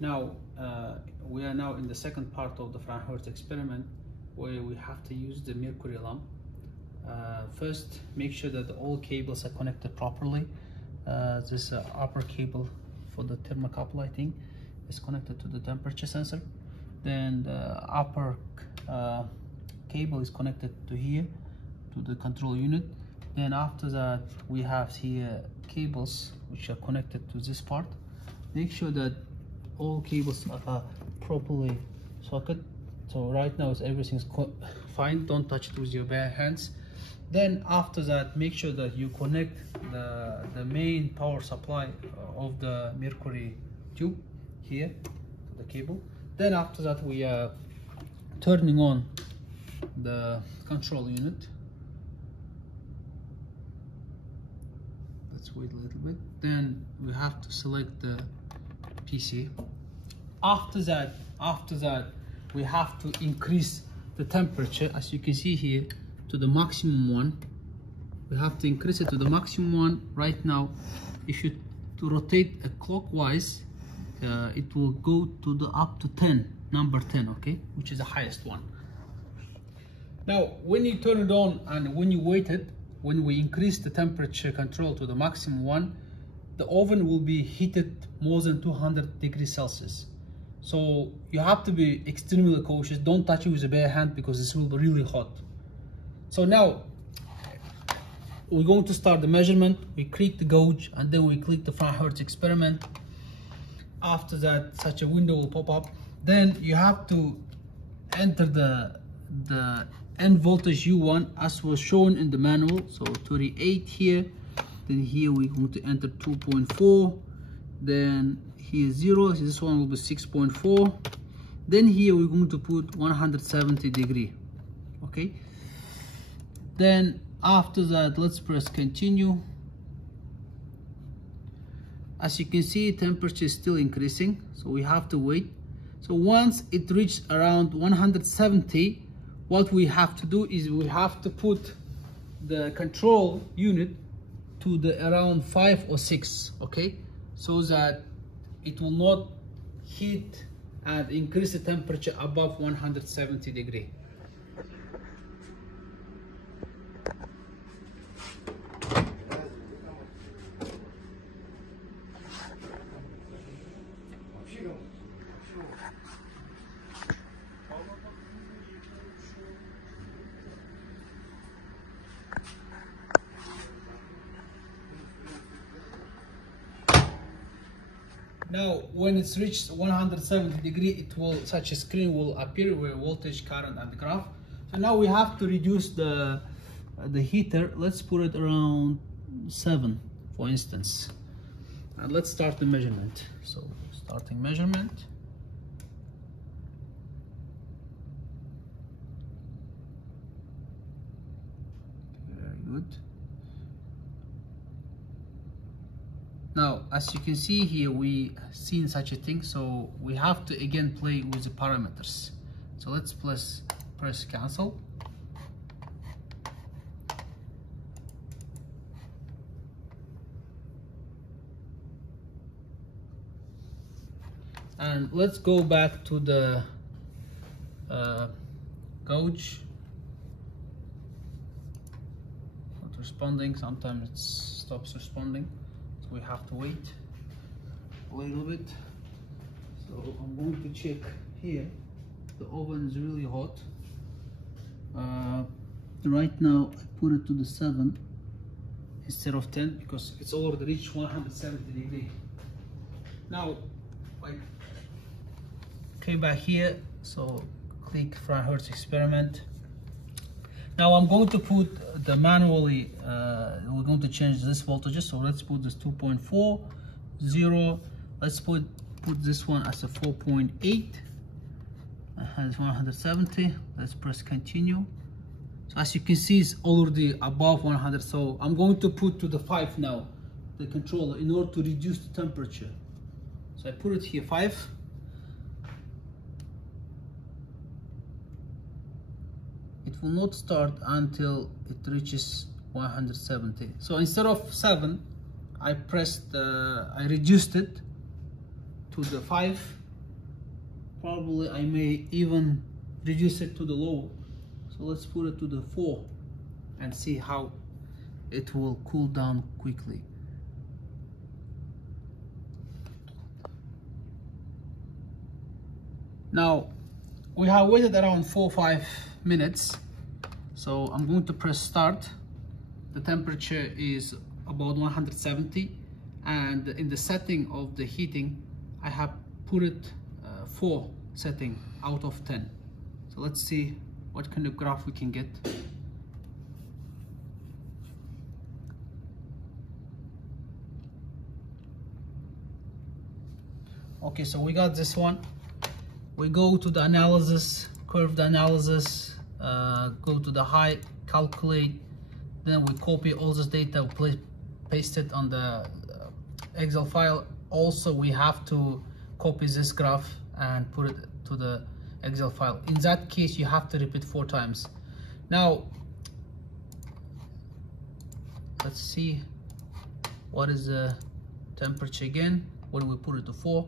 Now we are now in the second part of the Franck Hertz experiment, where we have to use the mercury lamp. First, make sure that all cables are connected properly. This upper cable for the thermocouple, I think, is connected to the temperature sensor. Then the upper cable is connected to here, to the control unit. Then after that, we have here cables which are connected to this part. Make sure that all cables are properly socket. So right now everything's fine. Don't touch it with your bare hands. Then after that, make sure that you connect the main power supply of the mercury tube here to the cable. Then after that, we are turning on the control unit. Let's wait a little bit. Then we have to select the PC. After that, we have to increase the temperature, as you can see here, to the maximum one. We have to increase it to the maximum one. Right now, if you rotate clockwise, it will go to the up to 10, number 10, okay, which is the highest one. Now, when you turn it on and when you wait it, when we increase the temperature control to the maximum one, the oven will be heated more than 200 degrees Celsius. So you have to be extremely cautious. Don't touch it with a bare hand because this will be really hot. So now we're going to start the measurement. We click the gauge and then we click the Franck Hertz experiment. After that, such a window will pop up. Then you have to enter the end voltage you want as was shown in the manual. So 38 here. Then here we're going to enter 2.4. Then here 0. This one will be 6.4. Then here we're going to put 170 degree. Okay. Then after that, let's press continue. As you can see, temperature is still increasing, so we have to wait. So once it reaches around 170, what we have to do is we have to put the control unit to the around 5 or 6, okay, so that it will not heat and increase the temperature above 170 degree. Now, when it's reached 170 degree, it will, such a screen will appear where voltage, current, and the graph. So now we have to reduce the heater. Let's put it around 7, for instance. And let's start the measurement. So, starting measurement. Very good. Now, as you can see here, we seen such a thing, so we have to again play with the parameters. So let's press cancel. And let's go back to the gauge. Not responding, sometimes it stops responding. We have to wait a little bit. So I'm going to check here. The oven is really hot. Right now I put it to the 7 instead of 10 because it's already reached 170 degrees. Now I came back here, so click Franck Hertz experiment. Now I'm going to put the manually, we're going to change this voltages, so let's put this 2.4, 0, let's put this one as a 4.8, it has 170, let's press continue. So as you can see, it's already above 100, so I'm going to put to the 5 now, the controller, in order to reduce the temperature. So I put it here 5. It will not start until it reaches 170. So instead of 7, I reduced it to the 5, Probably I may even reduce it to the low. So let's put it to the 4 and see how it will cool down quickly. Now we have waited around 4 or 5 minutes, so I'm going to press start. The temperature is about 170, and in the setting of the heating I have put it 4 setting out of 10. So let's see what kind of graph we can get. Okay, so we got this one. We go to the analysis, curved analysis, go to the high, calculate, then we copy all this data, paste it on the Excel file. Also, we have to copy this graph and put it to the Excel file. In that case, you have to repeat 4 times. Now, let's see what is the temperature again when we put it to 4.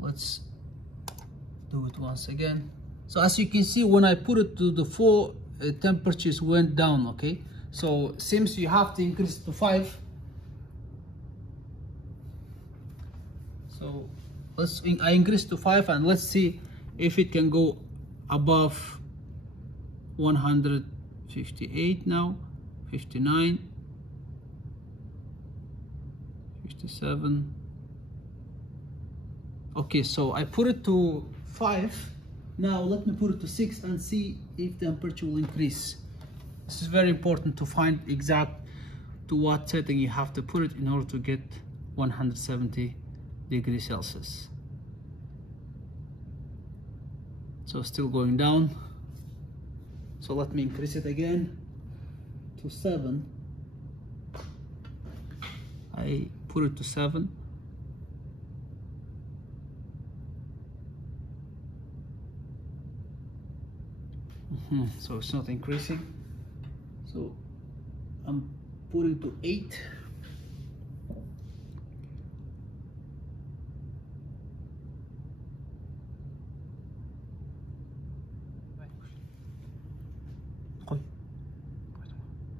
Let's do it once again. So as you can see, when I put it to the 4, temperatures went down. Okay, so seems you have to increase it to 5. So I increase to 5, and let's see if it can go above 158 now, 59, 57. Okay, so I put it to 5. Now let me put it to 6 and see if temperature will increase. This is very important to find exact to what setting you have to put it in order to get 170 degrees Celsius. So still going down. So let me increase it again to 7. I put it to 7. So it's not increasing, so I'm putting to 8.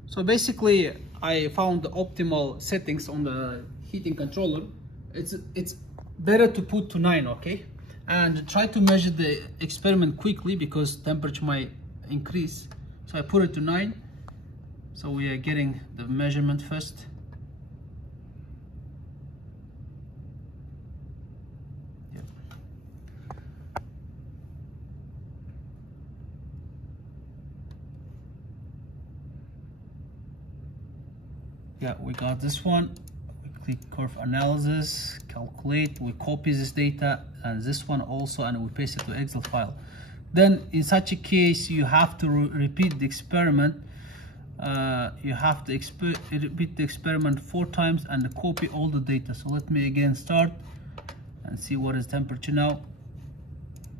So basically I found the optimal settings on the heating controller. It's better to put to 9, okay, and try to measure the experiment quickly because temperature might increase. So I put it to 9. So we are getting the measurement first. Yep. Yeah, we got this one. We click curve analysis, calculate, we copy this data and this one also, and we paste it to Excel file. Then in such a case you have to repeat the experiment. You have to repeat the experiment 4 times and copy all the data. So let me again start and see what is temperature now.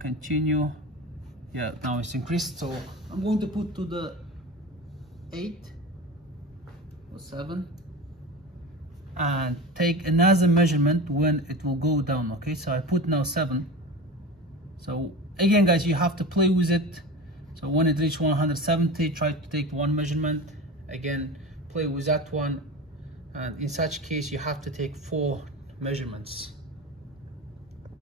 Continue. Yeah, now it's increased, so I'm going to put to the 8 or 7 and take another measurement when it will go down. Okay, so I put now 7. So again guys, you have to play with it. So when it reaches 170, try to take one measurement, again play with that one, and in such case you have to take 4 measurements.